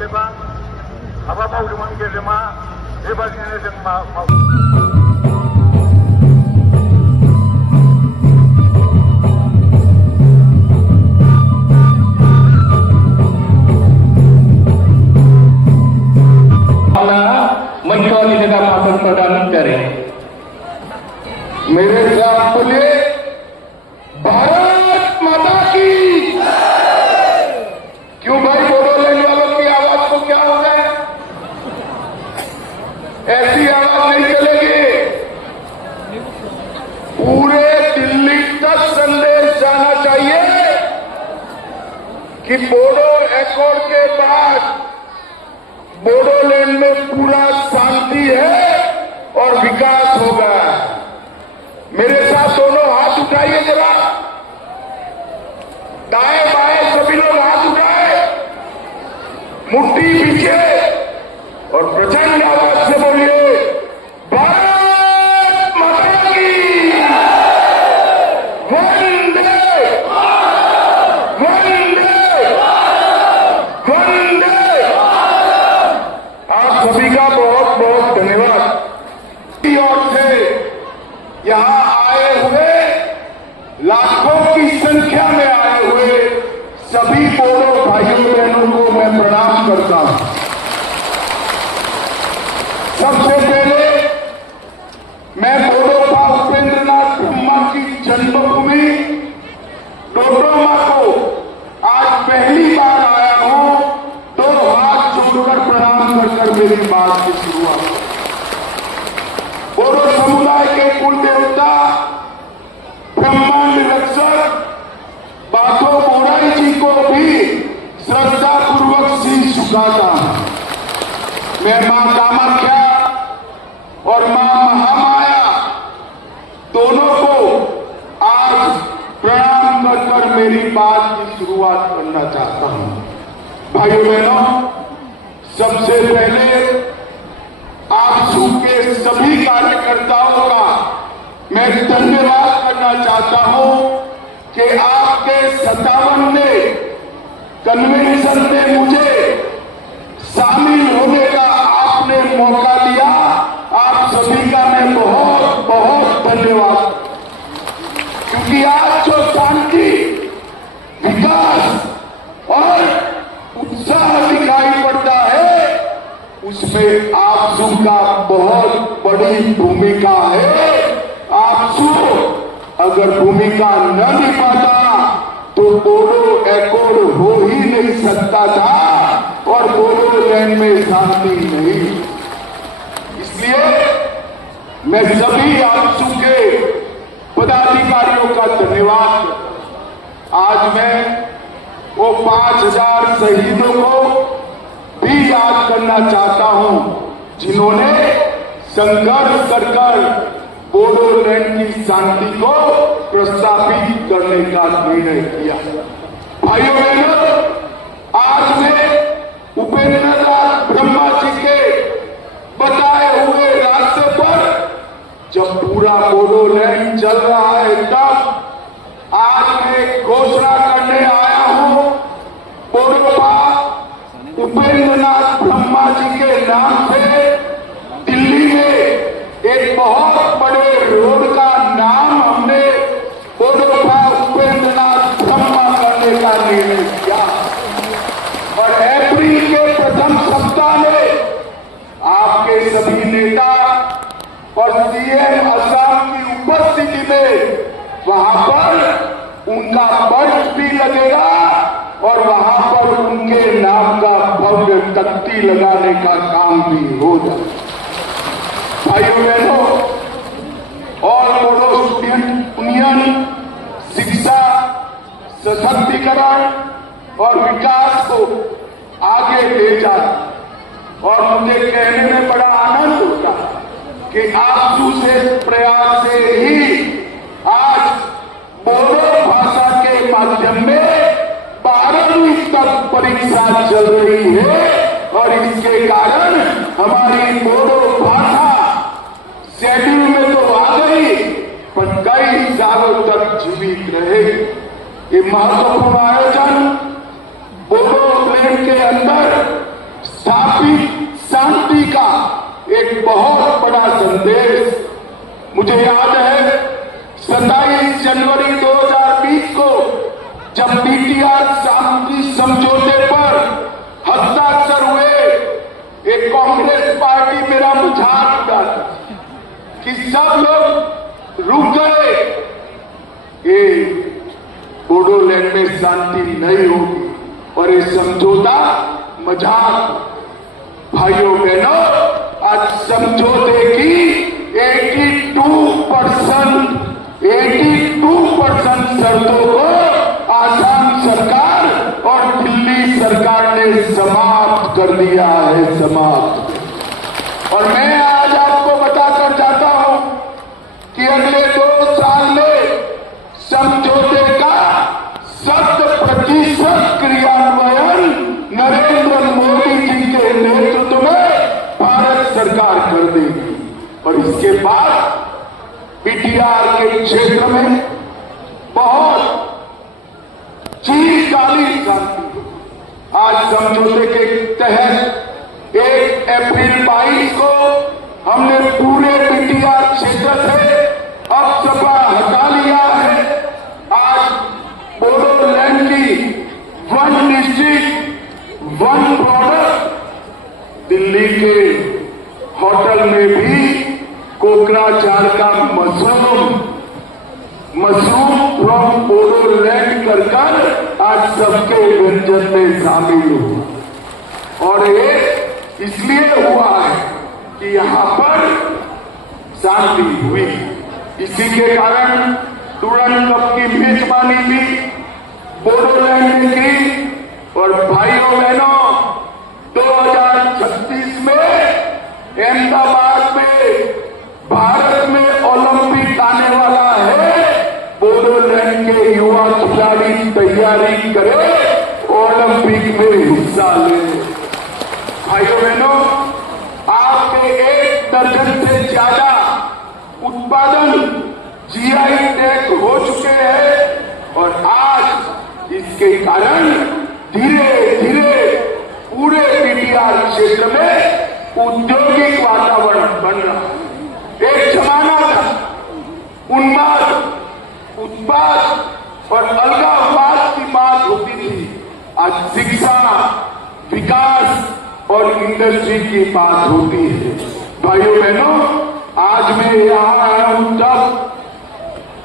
मोनसेबा हाबा मावदोंमोन गेलेमा बेबादिनो जों मंचवाली जगह भाषण प्रदान करें। मेरे साथ बोलिए भारत माता की। क्यों भाई बोडोलैंड वालों की आवाज को क्या हो गया? ऐसी आवाज नहीं चलेगी। पूरे दिल्ली तक संदेश जाना चाहिए कि बोडो एकॉर्ड के बाद बोडोलैंड में पूरा शांति है और विकास होगा। मेरे साथ दोनों हाथ उठाइए जरा, दाएं बाएं सभी लोग हाथ उठाए, मुट्ठी पीछे और प्रचंड आवाज से बोलिए भारत माता की। वंदे वंदे वंदे। आप सभी का बहुत बहुत धन्यवाद। और से यहां आए हुए लाखों की संख्या में आए हुए सभी बोडो भाइयों बहनों को मैं प्रणाम करता हूं। सबसे पहले मैं बोडोफा उपेंद्रनाथ ब्रह्मा की जन्मभूमि डोडोमा को आज पहली बार आया हूं, तो हाथ जोड़कर प्रणाम कर मेरी बात की शुरुआत। बोडो समुदाय के कुल देवता ब्रह्मांड रक्षक बाथो बोराई जी को भी श्रद्धा पूर्वक शीश झुकाता हूं। मैं मां कामाख्या और मां महामाया दोनों को आज प्रणाम कर मेरी बात की शुरुआत करना चाहता हूं। भाइयों बहनों, सबसे पहले आजसू के सभी कार्यकर्ताओं का मैं धन्यवाद करना चाहता हूं कि आपके 57वें कन्वेंशन में मुझे शामिल होने का आपने मौका दिया। आप सभी का मैं बहुत बहुत धन्यवाद, क्योंकि आज जो शांति, विकास और उत्साह दिखाई पड़ता है उसमें आपसू का बहुत बड़ी भूमिका है। आपसू अगर भूमिका न निभाता तो बोडो एकॉर्ड हो ही नहीं सकता था और बोडोलैंड में शांति नहीं। इसलिए मैं सभी आपसू के पदाधिकारियों का धन्यवाद। आज मैं वो 5000 शहीदों को भी याद करना चाहता हूं जिन्होंने संघर्ष कर बोडोलैंड की शांति को प्रस्तावित करने का निर्णय किया। भाइयों बहनों, आज मैं उपेंद्रनाथ ब्रह्मा जी के बताए हुए रास्ते पर जब पूरा बोडोलैंड चल रहा है तब आज मैं घोषणा करने आया हूं बोडोफा उपेंद्रनाथ ब्रह्मा जी के नाम से दिल्ली में एक बहुत बड़े रोड का नाम हमने बोडोफा उपेंद्रनाथ ब्रह्मा करने का निर्णय किया। और अप्रैल के प्रथम सप्ताह में आपके सभी नेता और सीएम असम की उपस्थिति में वहां पर उनका पर्च भी लगेगा और वहां पर उनके नाम का भव्य तख्ती लगाने का काम भी हो जाए। भाइयों बहनों, और बोडो स्टूडेंट यूनियन शिक्षा, सशक्तिकरण और विकास को आगे ले जाए। और मुझे कहने में बड़ा आनंद होता कि आपसू से प्रयास से ही आज बोडो भाषा के माध्यम में 12वीं तक परीक्षा चल रही है और इसके कारण हमारी बोडो भाषा शेड्यूल में तो आ गई पर कई सालों तक जीवित रहेगी। ये महत्वपूर्ण आयोजन बोडोलैंड के अंदर स्थापित शांति का एक बहुत बड़ा संदेश। मुझे याद है 27 जनवरी 2020 को जब बीटीआर शांति समझौते पर हस्ताक्षर हुए, एक कांग्रेस पार्टी मेरा मजाक उड़ाती कि सब लोग रुक गए, ये बोडोलैंड में शांति नहीं होगी और ये समझौता मजाक। भाइयों बहनों, आज समझौते की 82% शर्तों को आसाम सरकार और दिल्ली सरकार ने समाप्त कर दिया है, समाप्त। और मैं आज आपको बताकर चाहता हूं कि अगले 2 साल में समझौते का 100% क्रियान्वयन नरेंद्र मोदी जी के नेतृत्व में भारत सरकार कर देगी। और इसके बाद बीटीआर के क्षेत्र में बहुत चिरकालीन शांति। आज समझौते के तहत 1 अप्रैल 22 को हमने पूरे बीटीआर क्षेत्र से अब सपा हटा लिया है। आज बोडोलैंड की 1 डिस्ट्रिक्ट 1 प्रोडक्ट, दिल्ली के होटल में भी कोकराझार का मशरूम फ्रॉम बोडोलैंड कर आज सबके व्यंजन में शामिल हुआ। और ये इसलिए हुआ है कि यहां पर शांति हुई। इसी के कारण डुरंड कप की मेजबानी भी बोडोलैंड ने की। और भाइयों बहनों, 2036 में अहमदाबाद में भारत में ओलंपिक आने वाला है। बोडोलैंड के युवा खिलाड़ी तैयारी करें, ओलंपिक में हिस्सा लें। भाइयों बहनों, आपके 1 दर्जन से ज्यादा उत्पादन जीआई टैग हो चुके हैं और आज इसके कारण धीरे धीरे पूरे बीटीआर क्षेत्र में औद्योगिक वातावरण बन रहा है। एक जमाना था उन्माद, उत्पाद और अलगाववाद की बात होती थी। आज शिक्षा, विकास और इंडस्ट्री की बात होती है। भाइयों बहनों, आज मैं यहां आया हूं तब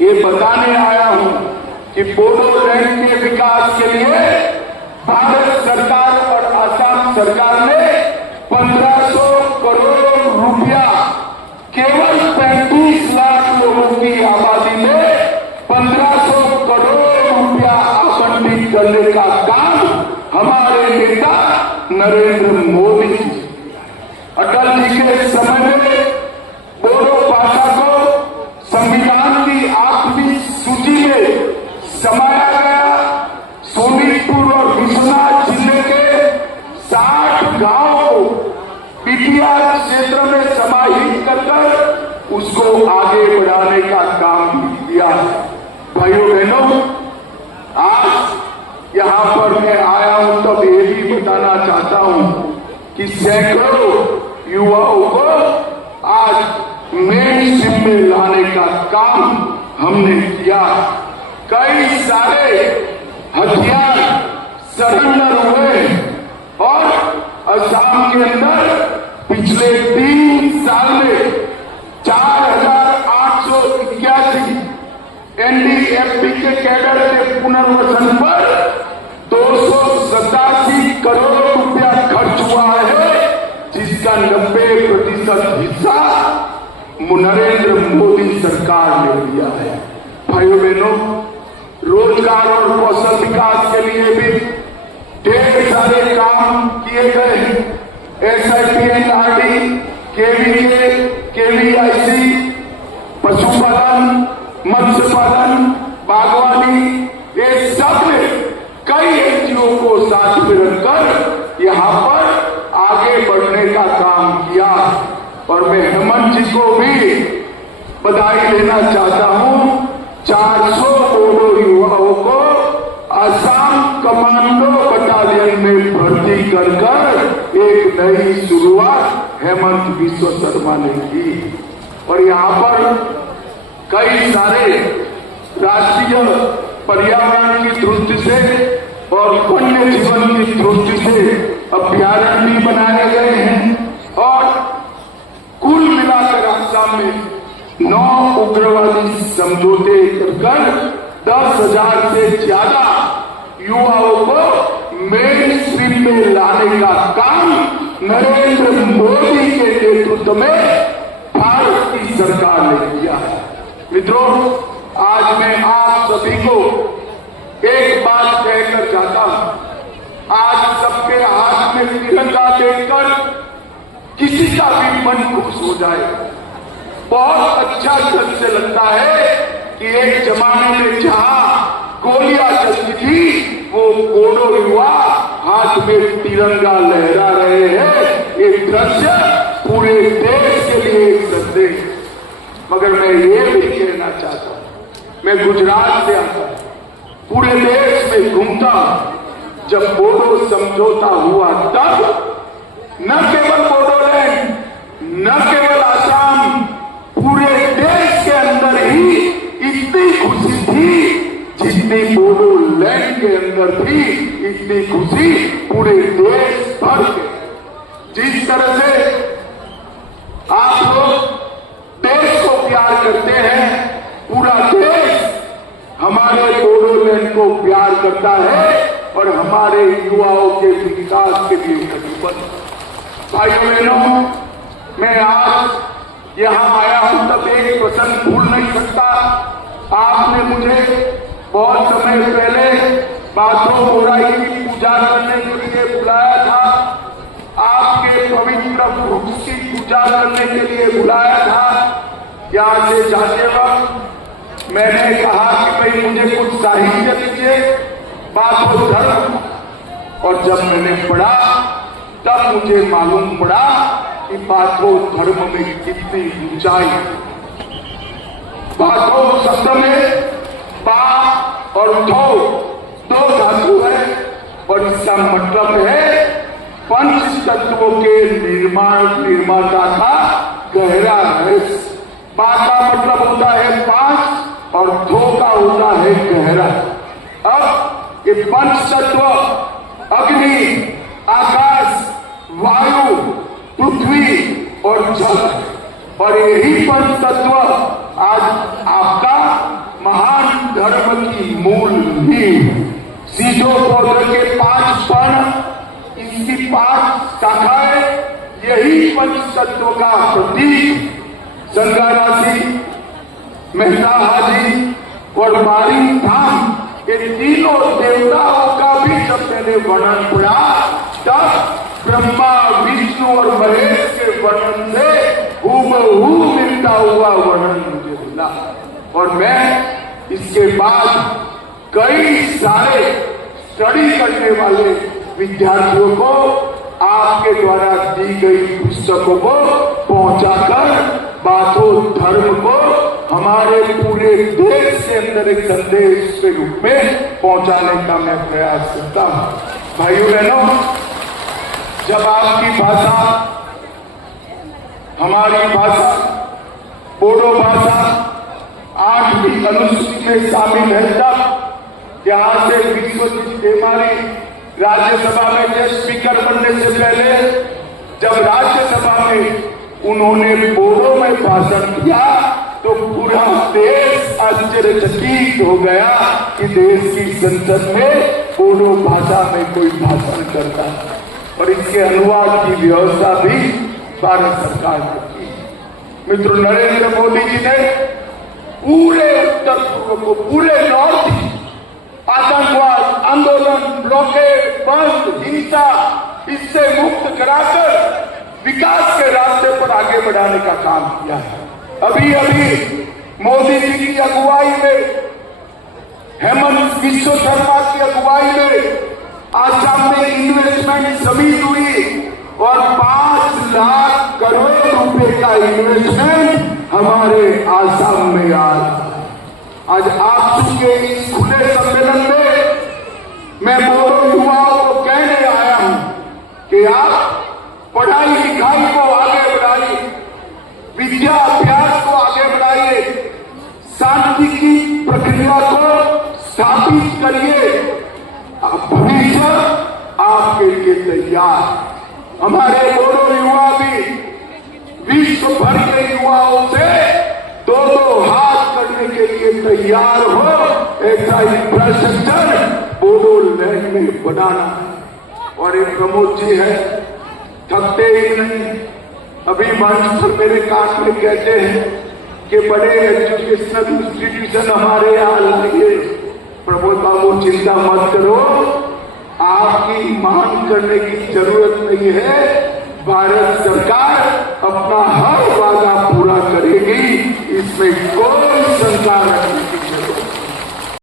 ये बताने आया हूं कि बोडोलैंड के विकास के लिए भारत सरकार और असम सरकार ने 1500 करोड़ रुपया केवल 35 लाख लोगों की आबादी में 1500 करोड़ रुपया आवंटित करने का काम हमारे नेता नरेंद्र मोदी जी, अटल जी के समय में बोडो भाषा को संविधान की आखिरी सूची में समाया गया। सोनीतपुर और विश्वनाथ जिले के 60 गांव को बीटीआर क्षेत्र में समाहित कर उसको आगे बढ़ाने का काम किया। भाइयों बहनों, आज यहां पर मैं आया हूं तब ये भी बताना चाहता हूं कि सैकड़ों युवाओं को आज मेन स्ट्रीम में लाने का काम हमने किया। कई सारे हथियार सरेंडर हुए और असम के अंदर पिछले 3 साल में 4881 एनडीएफबी के कैडर के पुनर्वसन पर 287 करोड़ रुपया खर्च हुआ है, जिसका 90% हिस्सा नरेंद्र मोदी सरकार ने दिया है। भाइयों बहनों, रोजगार और कौशल विकास के लिए भी ढेर सारे काम किए गए हैं। SIPNRD, KVK, KVIC, पशुपालन, मत्स्य पालन, बागवानी, ये सब में कई एनजीओ को साथ में रखकर यहाँ पर आगे बढ़ने का काम किया। और मैं हेमंत जी को भी बधाई देना चाहता हूँ। 400 बोडो युवाओं को असम कमांडो बटालियन में भर्ती कर एक नई शुरुआत हेमंत बिस्वा शर्मा ने की। और यहाँ पर कई सारे राष्ट्रीय पर्यावरण की दृष्टि से और वन्य जीवन की दृष्टि से अभ्यारण्य भी बनाए गए हैं। और कुल मिलाकर आसाम में 9 उग्रवादी समझौते कर 10,000 से ज्यादा युवाओं को मेन स्ट्रीम में लाने का काम नरेंद्र मोदी के नेतृत्व में भारत की सरकार ने किया है। मित्रों, आज मैं आप सभी को एक बात कहकर जाता हूं। आज सबके हाथ में तिरंगा देखकर किसी का भी मन खुश हो जाए। बहुत अच्छा दिल से लगता है कि एक जमाने में जहां गोलियां चलती थी वो बोडो युवा हाथ में तिरंगा लहरा रहे हैं। ये दृश्य पूरे देश के लिए एक संदेश। मगर मैं ये भी कहना चाहता हूं, मैं गुजरात से आता हूं, पूरे देश में घूमता हूं। जब बोडो समझौता हुआ तब न केवल बोडोलैंड, न केवल आसाम, पूरे देश के अंदर ही इतनी खुशी थी जितनी बोडोलैंड के अंदर थी, इतनी खुशी पूरे देश भर के। जिस तरह से आप लोग देश को प्यार करते हैं, पूरा देश हमारे बोडोलैंड को प्यार करता है और हमारे युवाओं के विकास के लिए प्रतिबद्ध। भाइयों बहनों, मैं आज यहां आया हूं तब एक प्रसंग भूल नहीं सकता। आपने मुझे बहुत समय पहले बाथरूम मोराई की पूजा करने के लिए बुलाया था, आपके पवित्र वृक्ष की पूजा करने के लिए बुलाया था। यहां से जाते वक्त मैंने कहा कि भाई मुझे कुछ साहित्य दीजिए, बाथरूम धर्म। और जब मैंने पढ़ा तब मुझे मालूम पड़ा कि बाथरूम धर्म में कितनी ऊंचाई। बाथरूम शब्द में बा और दो धातु है और इसका मतलब है पंच तत्वों के निर्माता का गहरा रहस्य। बा का मतलब होता है 5 और धो का होता है गहरा। अब ये पंच तत्व अग्नि, आकाश, वायु, पृथ्वी और जल, और यही पंच तत्व आज आपका महान धर्म की मूल नींव। सीधो पौधे के 5 पर्ण, इसकी 5 शाखाएं, यही पंच तत्व का प्रतीक। संगारासी, मेहता हाजी और बारी धाम, ये तीनों देवताओं का भी जब मैंने वर्णन पढ़ा तब ब्रह्मा, विष्णु और महेश के वर्णन से हूबहू मिलता हुआ वर्णन मुझे मिला। और मैं इसके बाद कई सारे स्टडी करने वाले विद्यार्थियों को आपके द्वारा दी गई पुस्तकों को पहुंचाकर बाथो धर्म को हमारे पूरे देश के अंदर एक संदेश के रूप में पहुंचाने का मैं प्रयास करता हूं। भाइयों बहनों, जब आपकी भाषा, हमारी भाषा, बोडो भाषा 8वीं अनुसूची में शामिल है, तब यहाँ से विश्वजीत देमारी राज्यसभा में जब स्पीकर बनने से पहले जब राज्यसभा में उन्होंने बोडो में भाषण किया तो पूरा देश आश्चर्यचकित हो गया कि देश की संसद में बोडो भाषा में कोई भाषण करता है। और इसके अनुवाद की व्यवस्था भी भारत सरकार ने की। मित्रों, नरेंद्र मोदी जी ने पूरे उत्तर पूर्व को, पूरे नॉर्थ आतंकवाद, आंदोलन, ब्लॉकेड, बंद, हिंसा, इससे मुक्त कराकर विकास के रास्ते पर आगे बढ़ाने का काम किया है। अभी अभी मोदी जी की अगुवाई में, हेमंत बिस्वा शर्मा की अगुवाई में आसाम में इन्वेस्टमेंट समिट हुई और 5 लाख करोड़ रुपए का इन्वेस्टमेंट हमारे आसाम में आ रहा है। आज आसू के इस खुले सम्मेलन में मैं स्थापित करिए, भविष्य आपके लिए तैयार। हमारे बोडो युवा भी विश्व भर के युवाओं से दो हाथ करने के लिए तैयार हो। ऐसा इंफ्रास्ट्रक्चर बोडोलैंड में बनाना है। और एक प्रमोद जी है, थकते ही नहीं, अभी मंच पर मेरे कान में कहते हैं कि बड़े एजुकेशनल इंस्टीट्यूशन हमारे यहाँ लाइए। प्रमोद बाबू चिंता मत करो, आपकी मांग करने की जरूरत नहीं है। भारत सरकार अपना हर वादा पूरा करेगी, इसमें कोई शंका नहीं।